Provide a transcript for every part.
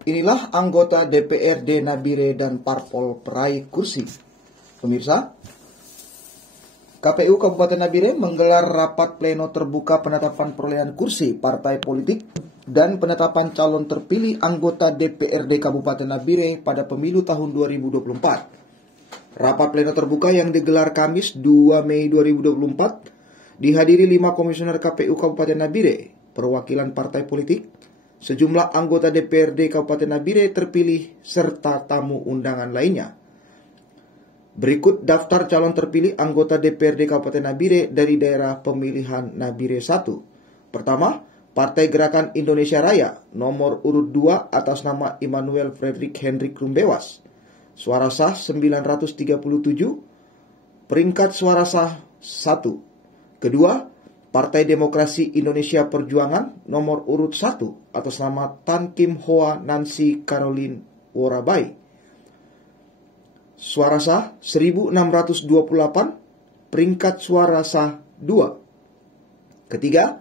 Inilah anggota DPRD Nabire dan parpol peraih kursi. Pemirsa, KPU Kabupaten Nabire menggelar rapat pleno terbuka penetapan perolehan kursi partai politik dan penetapan calon terpilih anggota DPRD Kabupaten Nabire pada pemilu tahun 2024. Rapat pleno terbuka yang digelar Kamis 2 Mei 2024 dihadiri 5 komisioner KPU Kabupaten Nabire, perwakilan partai politik, sejumlah anggota DPRD Kabupaten Nabire terpilih, serta tamu undangan lainnya. Berikut daftar calon terpilih anggota DPRD Kabupaten Nabire dari daerah pemilihan Nabire 1. Pertama, Partai Gerakan Indonesia Raya, nomor urut 2 atas nama Immanuel Frederick Hendrik Rumbewas. Suara sah 937, peringkat suara sah 1. Kedua, Partai Demokrasi Indonesia Perjuangan nomor urut 1 atas nama Tan Kim Hoa Nancy Caroline Worabai. Suara sah 1628, peringkat suara sah 2. Ketiga,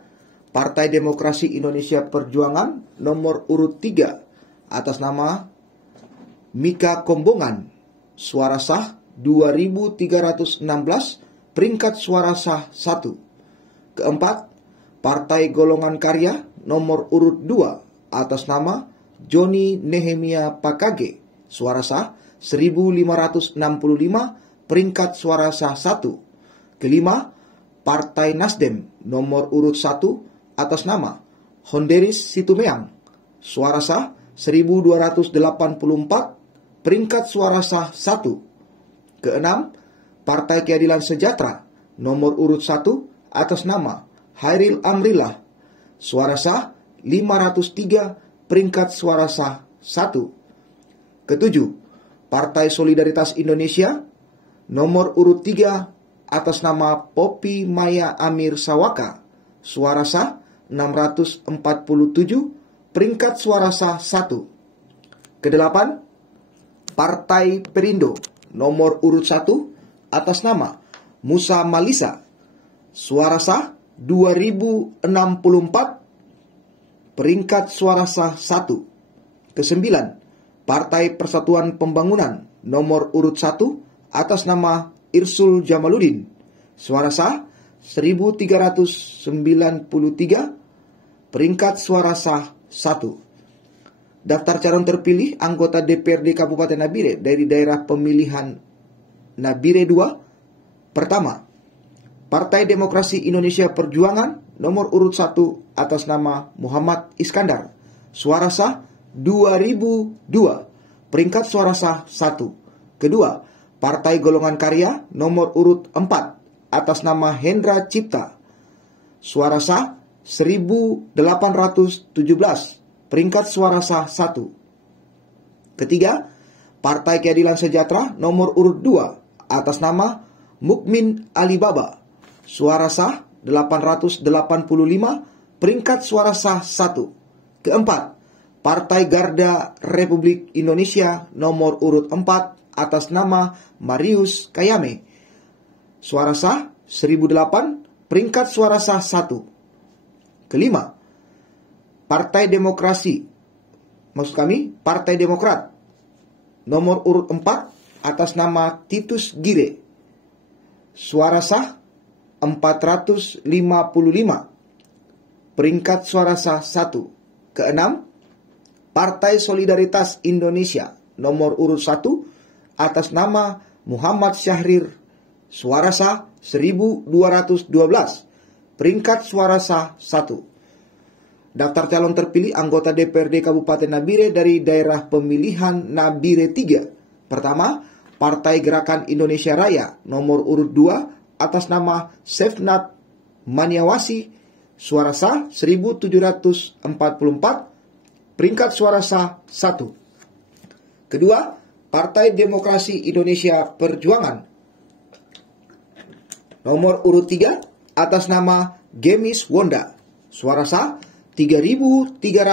Partai Demokrasi Indonesia Perjuangan nomor urut 3 atas nama Mika Kombongan. Suara sah 2316, peringkat suara sah 1. Keempat, Partai Golongan Karya nomor urut 2 atas nama Joni Nehemia Pakage. Suara sah 1565, peringkat suara sah 1. Kelima, Partai Nasdem nomor urut 1 atas nama Honderis Situmeang. Suara sah 1284, peringkat suara sah 1. Keenam, Partai Keadilan Sejahtera nomor urut 1 atas nama Hairil Amrillah. Suara sah 503, peringkat suara sah 1. Ketujuh, Partai Solidaritas Indonesia nomor urut 3 atas nama Poppy Maya Amir Sawaka. Suara sah 647, peringkat suara sah 1. Kedelapan, Partai Perindo nomor urut 1 atas nama Musa Malisa. Suara sah 2064, peringkat suara sah 1. Kesembilan, Partai Persatuan Pembangunan nomor urut 1 atas nama Irsul Jamaluddin. Suara sah 1393, peringkat suara sah 1. Daftar calon terpilih anggota DPRD Kabupaten Nabire dari daerah pemilihan Nabire 2. Pertama, Partai Demokrasi Indonesia Perjuangan nomor urut 1 atas nama Muhammad Iskandar. Suara sah 2002, peringkat suara sah 1. Kedua, Partai Golongan Karya nomor urut 4 atas nama Hendra Cipta. Suara sah 1817, peringkat suara sah 1. Ketiga, Partai Keadilan Sejahtera nomor urut 2 atas nama Mukmin Alibaba. Suara sah 885, peringkat suara sah 1. Keempat, Partai Garda Republik Indonesia nomor urut 4 atas nama Marius Kayame. Suara sah 1008, peringkat suara sah 1. Kelima, Partai Demokrat nomor urut 4 atas nama Titus Gire. Suara sah 455, peringkat suara sah 1. Keenam, Partai Solidaritas Indonesia nomor urut 1 atas nama Muhammad Syahrir. Suara sah 1212, peringkat suara sah 1. Daftar calon terpilih anggota DPRD Kabupaten Nabire dari daerah pemilihan Nabire 3. Pertama, Partai Gerakan Indonesia Raya nomor urut 2 atas nama Sefnat Maniawasi. Suara sah 1744, peringkat suara sah 1. Kedua, Partai Demokrasi Indonesia Perjuangan nomor urut 3 atas nama Gemis Wonda. Suara sah 3329,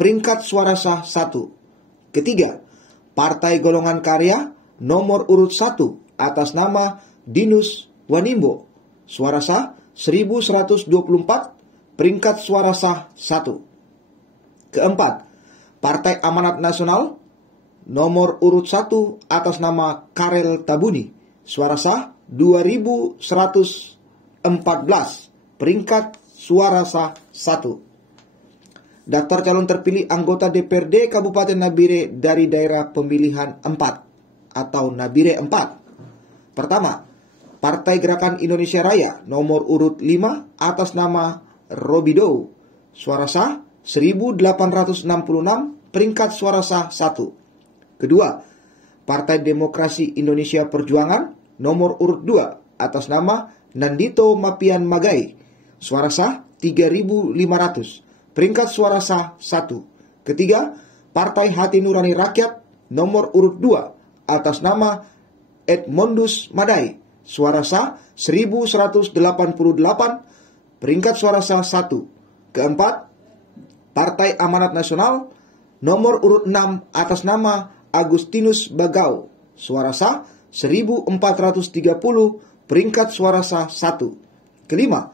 peringkat suara sah 1. Ketiga, Partai Golongan Karya nomor urut 1 atas nama Dinus Wanimbo. Suara sah 1124, peringkat suara sah 1. Keempat, Partai Amanat Nasional nomor urut 1 atas nama Karel Tabuni, suara sah 2114, peringkat suara sah 1. Daftar calon terpilih anggota DPRD Kabupaten Nabire dari daerah pemilihan 4 atau Nabire 4. Pertama, Partai Gerakan Indonesia Raya nomor urut 5 atas nama Robidow, suara sah 1866, peringkat suara sah 1. Kedua, Partai Demokrasi Indonesia Perjuangan nomor urut 2 atas nama Nandito Mapian Magai, suara sah 3500, peringkat suara sah 1. Ketiga, Partai Hati Nurani Rakyat nomor urut 2 atas nama Edmondus Madai, suara sah 1188, peringkat suara sah 1. Keempat, Partai Amanat Nasional nomor urut 6 atas nama Agustinus Bagau, suara sah 1430, peringkat suara sah 1. Kelima,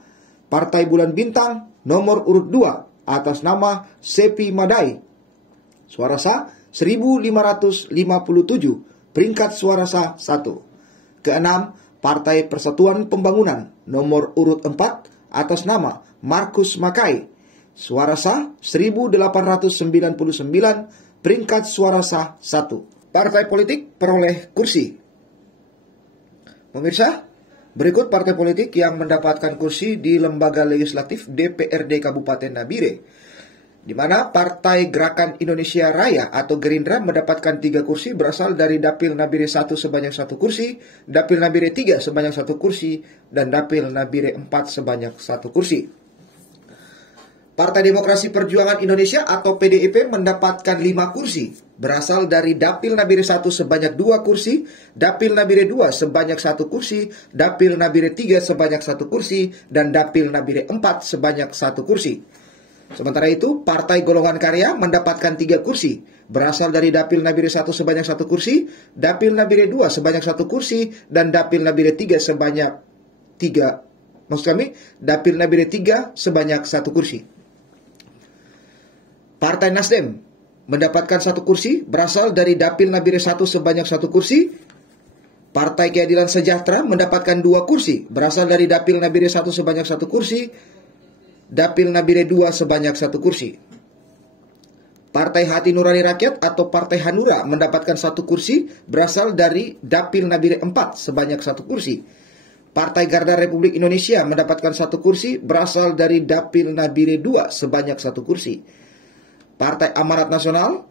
Partai Bulan Bintang nomor urut 2 atas nama Sepi Madai, suara sah 1557, peringkat suara sah 1. Keenam, Partai Persatuan Pembangunan nomor urut 4 atas nama Markus Makai, suara sah 1899, peringkat suara sah 1. Partai politik peroleh kursi. Pemirsa, berikut partai politik yang mendapatkan kursi di lembaga legislatif DPRD Kabupaten Nabire, di mana Partai Gerakan Indonesia Raya atau Gerindra mendapatkan 3 kursi berasal dari Dapil Nabire 1 sebanyak 1 kursi, Dapil Nabire 3 sebanyak 1 kursi, dan Dapil Nabire 4 sebanyak 1 kursi. Partai Demokrasi Perjuangan Indonesia atau PDIP mendapatkan 5 kursi, berasal dari Dapil Nabire 1 sebanyak 2 kursi, Dapil Nabire 2 sebanyak 1 kursi, Dapil Nabire 3 sebanyak 1 kursi, dan Dapil Nabire 4 sebanyak 1 kursi. Sementara itu, Partai Golongan Karya mendapatkan 3 kursi, berasal dari Dapil Nabire 1 sebanyak 1 kursi, Dapil Nabire 2 sebanyak 1 kursi, dan Dapil Nabire 3 sebanyak 3, Dapil Nabire 3 sebanyak 1 kursi. Partai Nasdem mendapatkan 1 kursi, berasal dari Dapil Nabire 1 sebanyak 1 kursi. Partai Keadilan Sejahtera mendapatkan 2 kursi, berasal dari Dapil Nabire 1 sebanyak 1 kursi, Dapil Nabire 2 sebanyak 1 kursi. Partai Hati Nurani Rakyat atau Partai Hanura mendapatkan 1 kursi, berasal dari Dapil Nabire 4 sebanyak 1 kursi. Partai Garda Republik Indonesia mendapatkan 1 kursi, berasal dari Dapil Nabire 2 sebanyak 1 kursi. Partai Amanat Nasional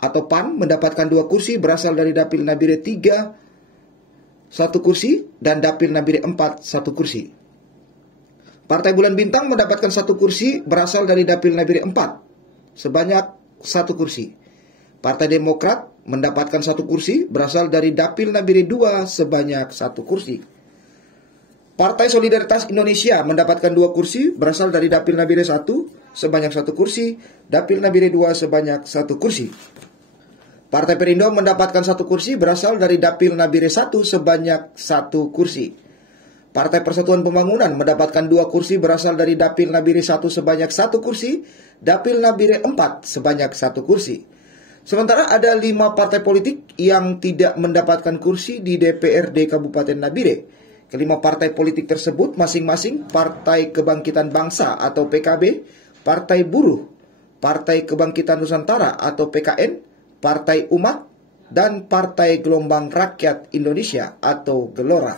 atau PAN mendapatkan 2 kursi, berasal dari Dapil Nabire 3 1 kursi, dan Dapil Nabire 4 1 kursi. Partai Bulan Bintang mendapatkan 1 kursi, berasal dari Dapil Nabire 4 sebanyak 1 kursi. Partai Demokrat mendapatkan 1 kursi, berasal dari Dapil Nabire 2 sebanyak 1 kursi. Partai Solidaritas Indonesia mendapatkan 2 kursi, berasal dari Dapil Nabire 1 sebanyak 1 kursi, Dapil Nabire 2 sebanyak 1 kursi. Partai Perindo mendapatkan 1 kursi, berasal dari Dapil Nabire 1 sebanyak 1 kursi. Partai Persatuan Pembangunan mendapatkan 2 kursi, berasal dari Dapil Nabire 1 sebanyak 1 kursi, Dapil Nabire 4 sebanyak 1 kursi. Sementara ada 5 partai politik yang tidak mendapatkan kursi di DPRD Kabupaten Nabire. Kelima partai politik tersebut masing-masing Partai Kebangkitan Bangsa atau PKB, Partai Buruh, Partai Kebangkitan Nusantara atau PKN, Partai Umat, dan Partai Gelombang Rakyat Indonesia atau Gelora.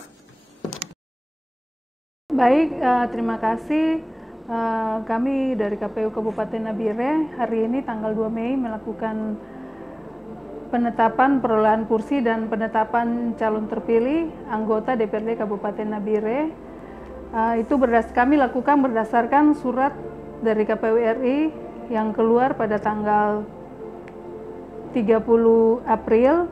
Baik, terima kasih. Kami dari KPU Kabupaten Nabire hari ini tanggal 2 Mei melakukan penetapan perolehan kursi dan penetapan calon terpilih anggota DPRD Kabupaten Nabire. Kami lakukan berdasarkan surat dari KPU RI yang keluar pada tanggal 30 April,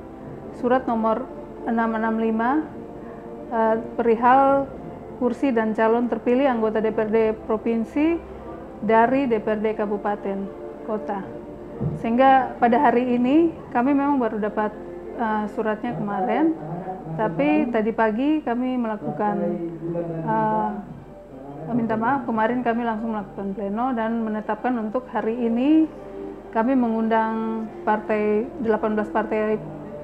surat nomor 665 perihal kursi dan calon terpilih anggota DPRD Provinsi dari DPRD Kabupaten Kota. Sehingga pada hari ini kami memang baru dapat suratnya kemarin, tapi tadi pagi kami melakukan minta maaf, kemarin kami langsung melakukan pleno dan menetapkan untuk hari ini kami mengundang 18 partai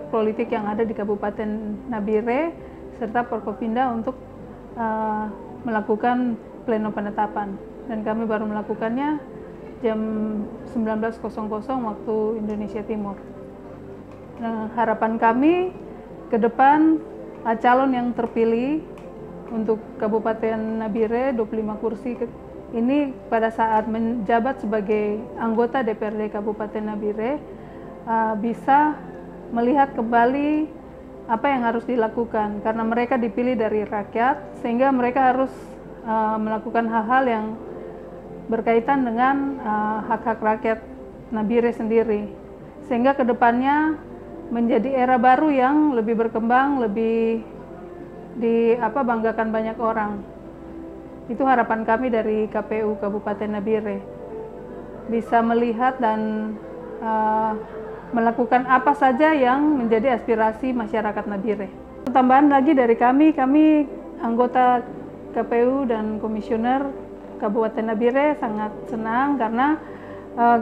politik yang ada di Kabupaten Nabire serta Forkopimda untuk melakukan pleno penetapan, dan kami baru melakukannya jam 19.00 waktu Indonesia Timur. Nah, harapan kami ke depan calon yang terpilih untuk Kabupaten Nabire 25 kursi ini pada saat menjabat sebagai anggota DPRD Kabupaten Nabire bisa melihat kembali apa yang harus dilakukan, karena mereka dipilih dari rakyat, sehingga mereka harus melakukan hal-hal yang berkaitan dengan hak-hak rakyat Nabire sendiri, sehingga kedepannya menjadi era baru yang lebih berkembang, lebih banggakan banyak orang. Itu harapan kami dari KPU Kabupaten Nabire, bisa melihat dan melakukan apa saja yang menjadi aspirasi masyarakat Nabire. Tambahan lagi dari kami anggota KPU dan komisioner Kabupaten Nabire sangat senang karena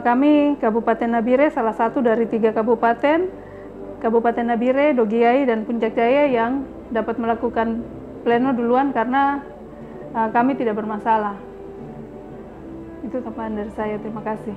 kami Kabupaten Nabire salah satu dari 3 Kabupaten Nabire, Dogiai, dan Puncak Jaya yang dapat melakukan pleno duluan karena kami tidak bermasalah. Itu tambahan dari saya, terima kasih.